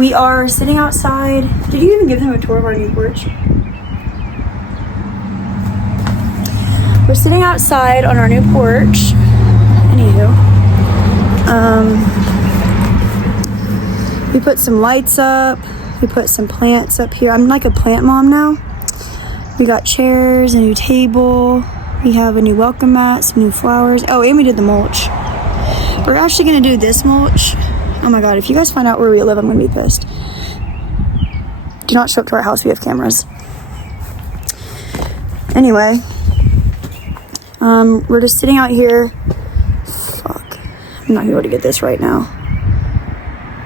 We are sitting outside. Did you even give them a tour of our new porch? We're sitting outside on our new porch. Anywho, we put some lights up. We put some plants up here. I'm like a plant mom now. We got chairs, a new table. We have a new welcome mat, some new flowers. Oh, and we did the mulch. We're actually gonna do this mulch. Oh my God, if you guys find out where we live, I'm gonna be pissed. Do not show up to our house, we have cameras. Anyway, we're just sitting out here. Fuck, I'm not gonna be able to get this right now.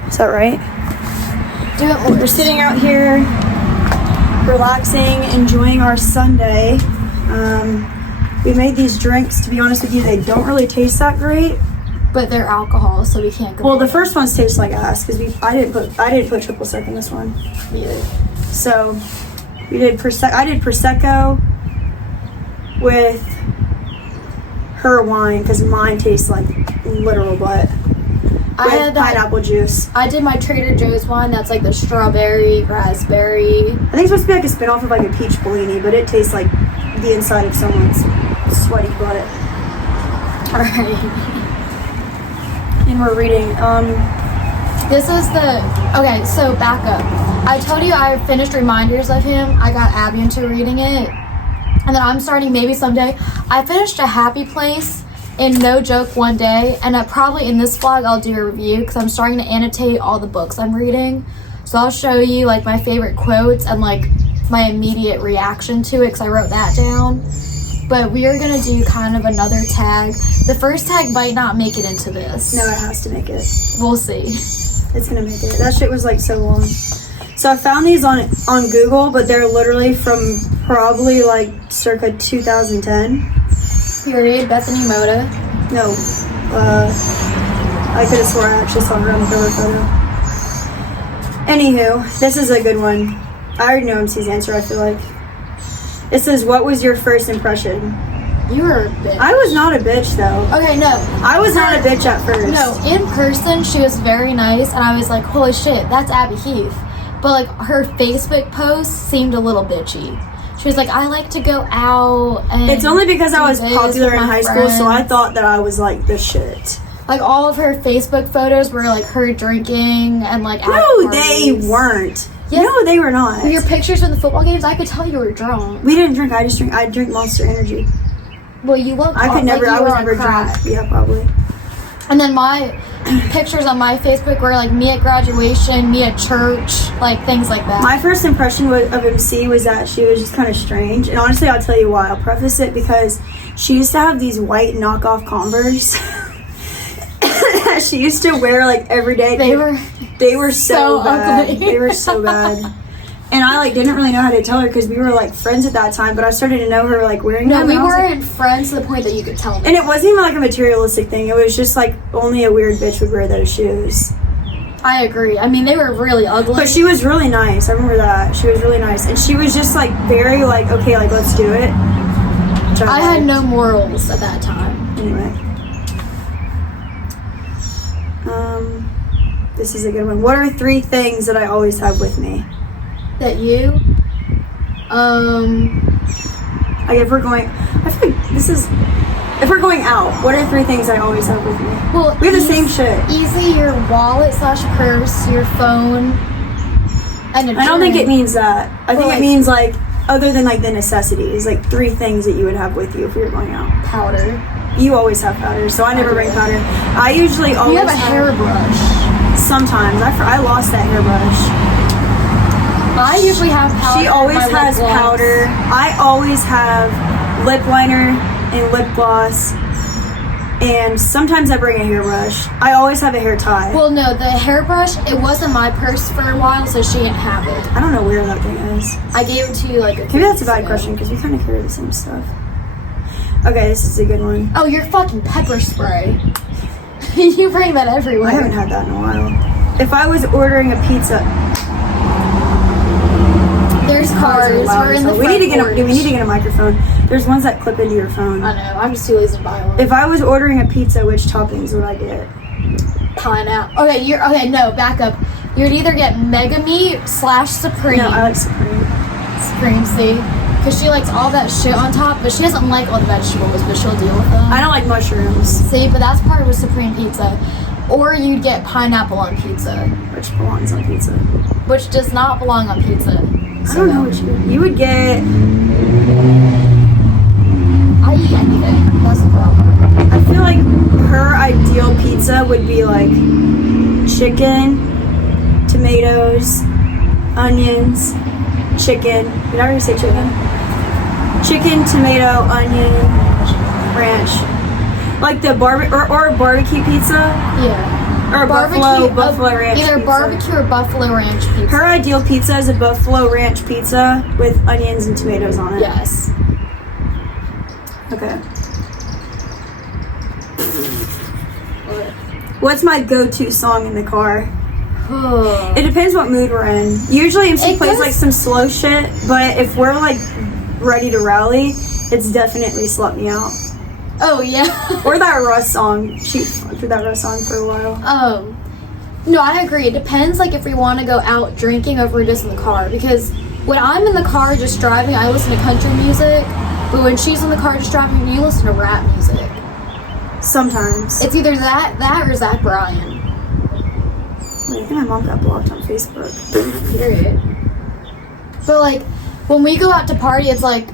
Is that right? Do it. We're sitting out here, relaxing, enjoying our Sunday. We made these drinks. To be honest with you, they don't really taste that great. But they're alcohol, so we can't go. Well, the first ones taste like ass because I didn't put triple sec in this one. either. So we did I did prosecco with her wine because mine tastes like literal butt. I had that pineapple juice. I did my Trader Joe's one. That's like the strawberry, raspberry. I think it's supposed to be like a spin-off of like a peach Bellini, but it tastes like the inside of someone's sweaty butt. All right. And we're reading. This is okay, so back up. I told you I finished Reminders of Him. I got Abby into reading it. And then I'm starting maybe someday. I finished A Happy Place in no joke one day. And probably in this vlog I'll do a review because I'm starting to annotate all the books I'm reading. So I'll show you like my favorite quotes and like my immediate reaction to it because I wrote that down. But we are going to do kind of another tag. The first tag might not make it into this. No, it has to make it. We'll see. It's going to make it. That shit was like so long. So I found these on Google, but they're literally from probably like circa 2010. Period. Bethany Moda. No. I could have swore I actually saw her on the cover photo. Anywho, this is a good one. I already know MC's answer, I feel like. It says, what was your first impression? You were a bitch. I was not a bitch, though. Okay, no. I was not a bitch at first. No, in person, she was very nice, and I was like, holy shit, that's Abby Heath. But, like, her Facebook posts seemed a little bitchy. She was like, I like to go out and... It's only because I was popular in high school, so I friends. thought that I was, like, the shit. Like, all of her Facebook photos were, like, her drinking and, like, No, they weren't. Yes. No, they were not. Your pictures from the football games, I could tell you were drunk. We didn't drink. I drink Monster Energy. Well, you look. I could never. Like I you was were never on crack. drunk. Yeah, probably. And then my pictures on my Facebook were like me at graduation, me at church, like things like that. My first impression of MC was that she was just kind of strange. And honestly, I'll tell you why. I'll preface it because she used to have these white knockoff Converse that she used to wear like every day. They were so bad. ugly. They were so bad. And I like didn't really know how to tell her because we were like friends at that time, but I started to know her like wearing them. No, we and I was weren't friends to the point that you could tell me. And it wasn't even like a materialistic thing. It was just like only a weird bitch would wear those shoes. I agree. I mean, they were really ugly. But she was really nice. I remember that. She was really nice. And she was just like very like, okay, like let's do it. I had no morals at that time. Anyway. This is a good one. What are 3 things that I always have with me? That you? Like if we're going, I feel like this is, if we're going out, what are 3 things I always have with me? Well, we have the same shit. Easy, your wallet / purse, your phone, and a I don't think it means that. I think like, it means like, other than like the necessities, like 3 things that you would have with you if we were going out. Powder. You always have powder, so I never bring powder. I usually always You have a hairbrush. Sometimes. I lost that hairbrush. I usually have powder. She always has powder. I always have lip liner and lip gloss. And sometimes I bring a hairbrush. I always have a hair tie. Well, no, the hairbrush, it wasn't my purse for a while, so she didn't have it. I don't know where that thing is. I gave it to you like a Maybe that's a bad question because we kind of carry the same stuff. Okay, this is a good one. Oh, your fucking pepper spray. You bring that everywhere. I haven't had that in a while. If I was ordering a pizza... There's cars. We're in the we need to get porch. a microphone. There's ones that clip into your phone. I know. I'm just too lazy to buy one. If I was ordering a pizza, which toppings would I get? Pineapple. Okay, no, back up. you'd either get Mega Meat / Supreme. No, I like Supreme. Supreme, see? Because she likes all that shit on top, but she doesn't like all the vegetables, but she'll deal with them. I don't like mushrooms. See, but that's part of a Supreme pizza. Or you'd get pineapple on pizza. Which belongs on pizza. Which does not belong on pizza. I don't know what you would get. I eat anything. That's the problem. I feel like her ideal pizza would be like chicken, tomatoes, onions, chicken. Did I already say chicken? Chicken, tomato, onion, ranch. Like the or a barbecue pizza. Yeah. Or a buffalo ranch either pizza. Barbecue or buffalo ranch pizza. Her ideal pizza is a buffalo ranch pizza with onions and tomatoes on it. Yes. Okay. What's my go-to song in the car? It depends what mood we're in. Usually MC plays like some slow shit, but if we're like ready to rally, it's definitely Slut Me Out. Oh, yeah. Or that Russ song. She fucked with that Russ song for a while. No, I agree. It depends, like, if we want to go out drinking or if we're just in the car. Because when I'm in the car just driving, I listen to country music. But when she's in the car just driving, you listen to rap music. Sometimes. It's either that or Zach Bryan. I think my mom got blocked on Facebook. Period. But, like, when we go out to party, it's, like,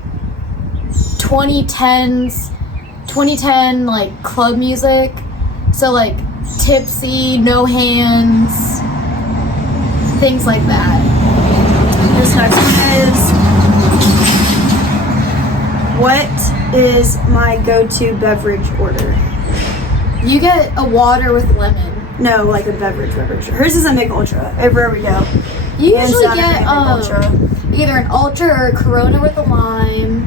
2010, like, club music. So, like, Tipsy, No Hands, things like that. This next one is, what is my go-to beverage order? You get a water with lemon. No, like a beverage. Hers is a Mick Ultra. Everywhere we go. You usually get Ultra. either an Ultra or a Corona with a lime.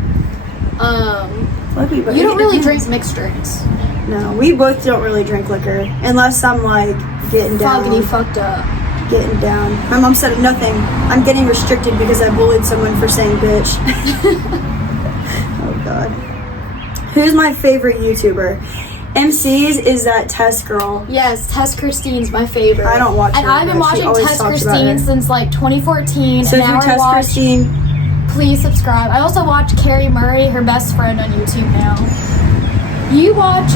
You don't really drink mixed drinks. No, we both don't really drink liquor unless I'm like getting down. Foggity fucked up. Getting down. My mom said nothing. I'm getting restricted because I bullied someone for saying bitch. Oh god. Who's my favorite YouTuber? MC's is that Tess girl. Yes, Tess Christine's my favorite. I don't watch her. And I've been watching Tess Christine since like 2014. So if you're Tess Christine, please subscribe. I also watch Carrie Murray, her best friend, on YouTube now. You watch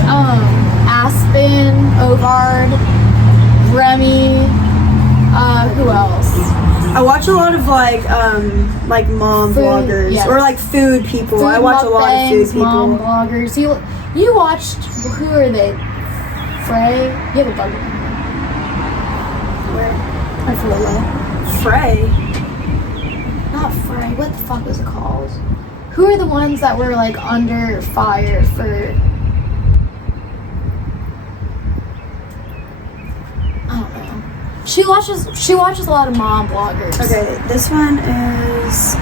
Aspen, Ovard, Remy, who else? I watch a lot of like mom vloggers, yes. Or like food people. I watch a lot of food people. Mom vloggers. You watched, who are they? Frey? You have a bug in Where? I feel low. Frey? Not Frey. What the fuck was it called? Who are the ones that were like under fire for? I don't know. She watches a lot of mom bloggers. Okay, this one is.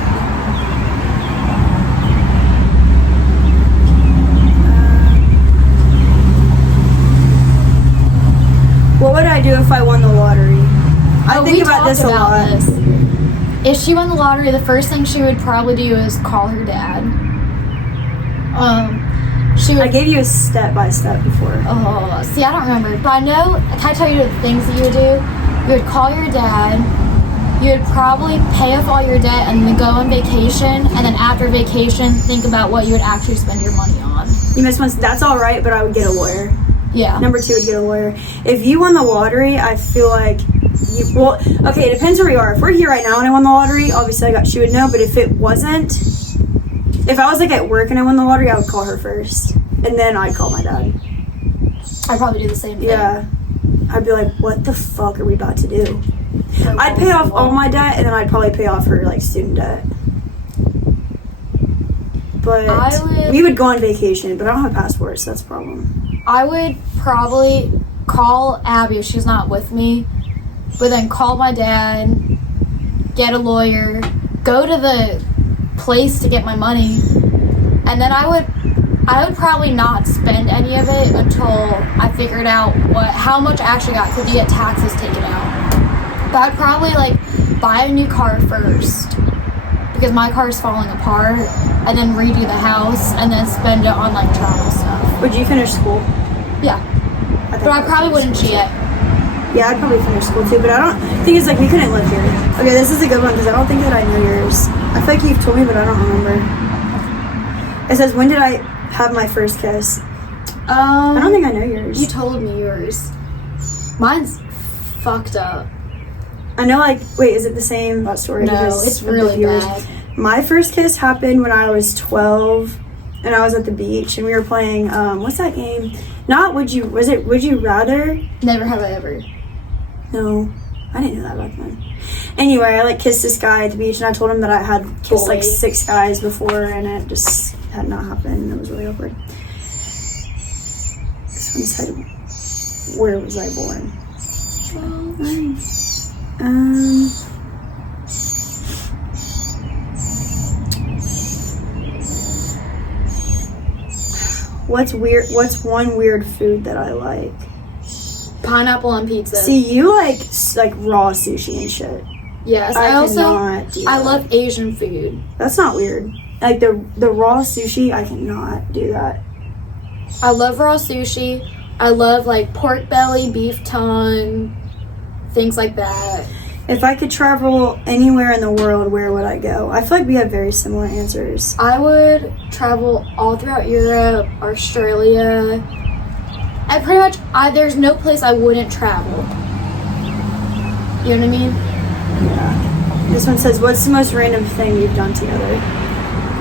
What would I do if I won the lottery? I think about this a lot. If she won the lottery, the first thing she would probably do is call her dad. I gave you a step-by-step before. Oh, see, I don't remember. But I know, can I tell you the things that you would do? You would call your dad. You would probably pay off all your debt and then go on vacation. And then after vacation, think about what you would actually spend your money on. You missed one. That's all right, but I would get a lawyer. Yeah. Number 2 would get a lawyer. If you won the lottery, I feel like okay, it depends where you are. If we're here right now and I won the lottery, obviously she would know, but if it wasn't, if I was like at work and I won the lottery, I would call her first. And then I'd call my dad. I'd probably do the same thing. Yeah. I'd be like, what the fuck are we about to do? I'd pay off all my debt and then I'd probably pay off her like student debt. But we would go on vacation, but I don't have a passport, so that's a problem. I would probably call Abby if she's not with me, but then call my dad, get a lawyer, go to the place to get my money, and then I would probably not spend any of it until I figured out how much I actually got, because you get taxes taken out. But I'd probably like buy a new car first, because my car is falling apart, and then redo the house, and then spend it on like travel stuff. Would you finish school? Yeah. But I probably wouldn't yet. Yeah, I'd probably finish school too, but I don't think it's like we couldn't live here. Okay, this is a good one because I don't think that I know yours. I feel like you've told me, but I don't remember. It says, when did I have my first kiss? I don't think I know yours. You told me yours. Mine's fucked up. I know, like, wait, is it the same story? No, it's really bad. My first kiss happened when I was 12, and I was at the beach, and we were playing, what's that game? Not Would You Rather? Never have I ever. No, I didn't know that back then. Anyway, I, like, kissed this guy at the beach, and I told him that I had kissed, like, 6 guys before, and it just had not happened, and it was really awkward. This one said, where was I born? What's one weird food that I like? Pineapple on pizza. See, you like raw sushi and shit. Yes, I love Asian food. That's not weird. Like the raw sushi, I cannot do that. I love raw sushi. I love like pork belly, beef tongue, things like that. If I could travel anywhere in the world, where would I go? I feel like we have very similar answers. I would travel all throughout Europe, Australia. I pretty much, there's no place I wouldn't travel. You know what I mean? Yeah. This one says, what's the most random thing you've done together?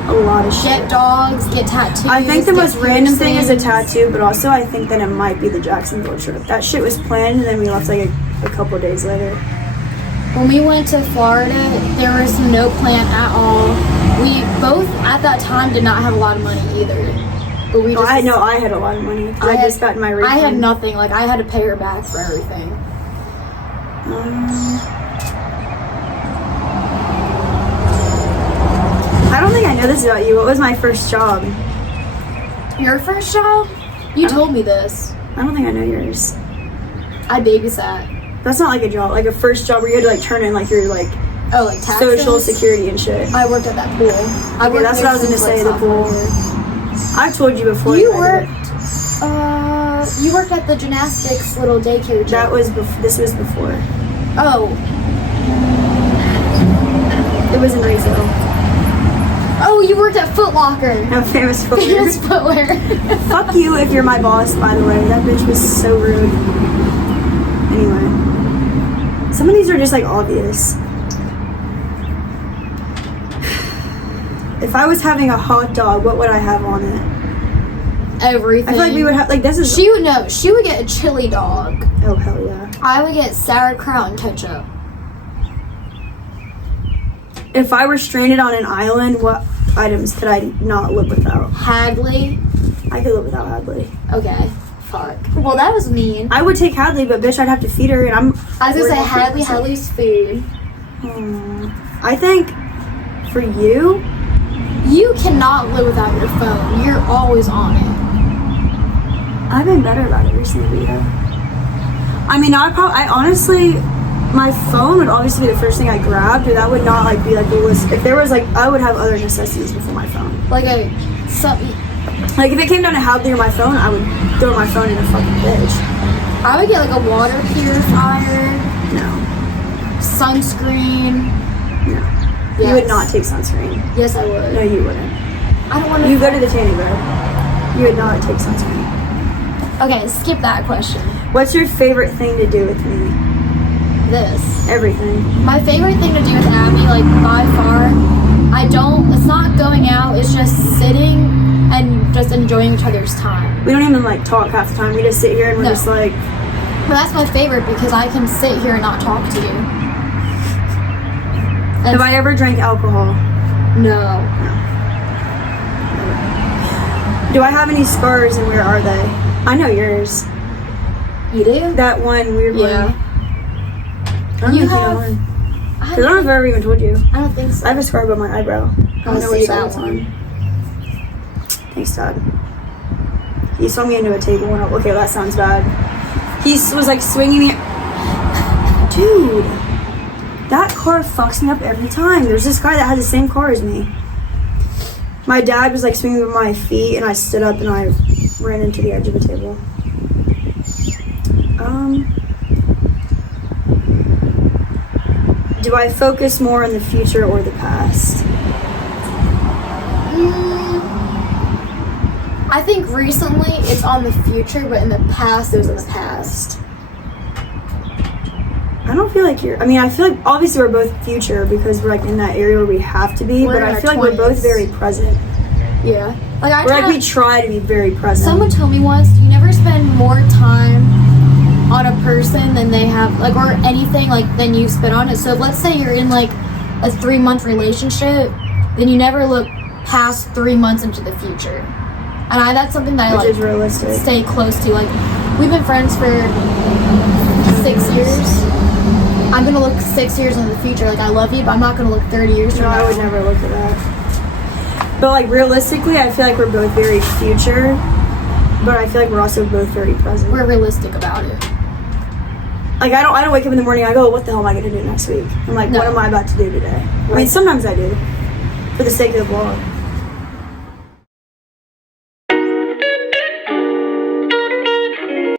A lot of shit. Get dogs, get tattoos. I think the most random thing is a tattoo, but also I think that it might be the Jacksonville trip. That shit was planned, and then we left like a couple days later. When we went to Florida, there was no plan at all. We both, at that time, did not have a lot of money either. But we just... I know I had a lot of money. I just got my refund. I had nothing. Like, I had to pay her back for everything. I don't think I know this about you. What was my first job? Your first job? You told me this. I don't think I know yours. I babysat. That's not like a job, like a first job where you had to like turn in like your like taxes? social security and shit. I worked at that pool. Okay, that's what I was gonna say. The pool. I've told you before. You worked at the gymnastics little daycare gym. That was this was before. Oh. It was in Rayville. Oh, you worked at Foot Locker. No, Famous Footwear. Famous Footwear. Fuck you if you're my boss, by the way. That bitch was so rude. Anyway. Some of these are just like obvious. If I was having a hot dog, what would I have on it? Everything. I feel like we would have like this is. She would get a chili dog. Oh hell yeah. I would get sauerkraut and ketchup. If I were stranded on an island, what items could I not live without? Hadley. I could live without Hadley. Okay. Fuck. Well, that was mean. I would take Hadley, but bitch, I'd have to feed her, and I was gonna say Hadley's food. I think for you cannot live without your phone. You're always on it. I've been better about it recently, yeah. I mean, I honestly, my phone would obviously be the first thing I grabbed, but that would not like be like the list. If there was like, I would have other necessities before my phone. Like if it came down to Hadley or my phone, I would throw my phone in a fucking bitch. I would get like a water purifier. No. Sunscreen. No. Yes. You would not take sunscreen. Yes, I would. No, you wouldn't. I don't want to. You go to the tanning bed. You would not take sunscreen. Okay, skip that question. What's your favorite thing to do with me? This. Everything. My favorite thing to do with Abby, like by far, it's not going out, it's just sitting and just enjoying each other's time. We don't even like talk half the time. We just sit here and we're just like. Well, that's my favorite because I can sit here and not talk to you. Have I ever drank alcohol? No. Do I have any scars and where are they? I know yours. You do? That one weird one. I don't think you know one. Because I don't know if I've ever even told you. I don't think so. I have a scar above my eyebrow. I don't know see which that side one. Thanks, Dad. He swung me into a table and okay, that sounds bad. He was like swinging me. Dude, that car fucks me up every time. There's this guy that had the same car as me. My dad was like swinging with my feet and I stood up and I ran into the edge of the table. do I focus more on the future or the past? I think recently it's on the future, but in the past it was in the past. I don't feel like I feel like obviously we're both future because we're like in that area where we have to be, We're but in I our feel like we're both 20s. very present. Yeah. Like We try to be very present. Someone told me once, you never spend more time on a person than they have, like, or anything, like, than you spend on it. So if, let's say you're in like a 3-month relationship, then you never look past 3 months into the future. And that's something that Which I is realistic. stay close to. Like, we've been friends for 6 years. I'm gonna look 6 years in the future. Like, I love you, but I'm not gonna look 30 years from No, now. I would never look at that. But like realistically, I feel like we're both very future, but I feel like we're also both very present. We're realistic about it. Like I don't wake up in the morning. I go, what the hell am I gonna do next week? I'm like, No. what am I about to do today? I mean, sometimes I do, for the sake of the vlog.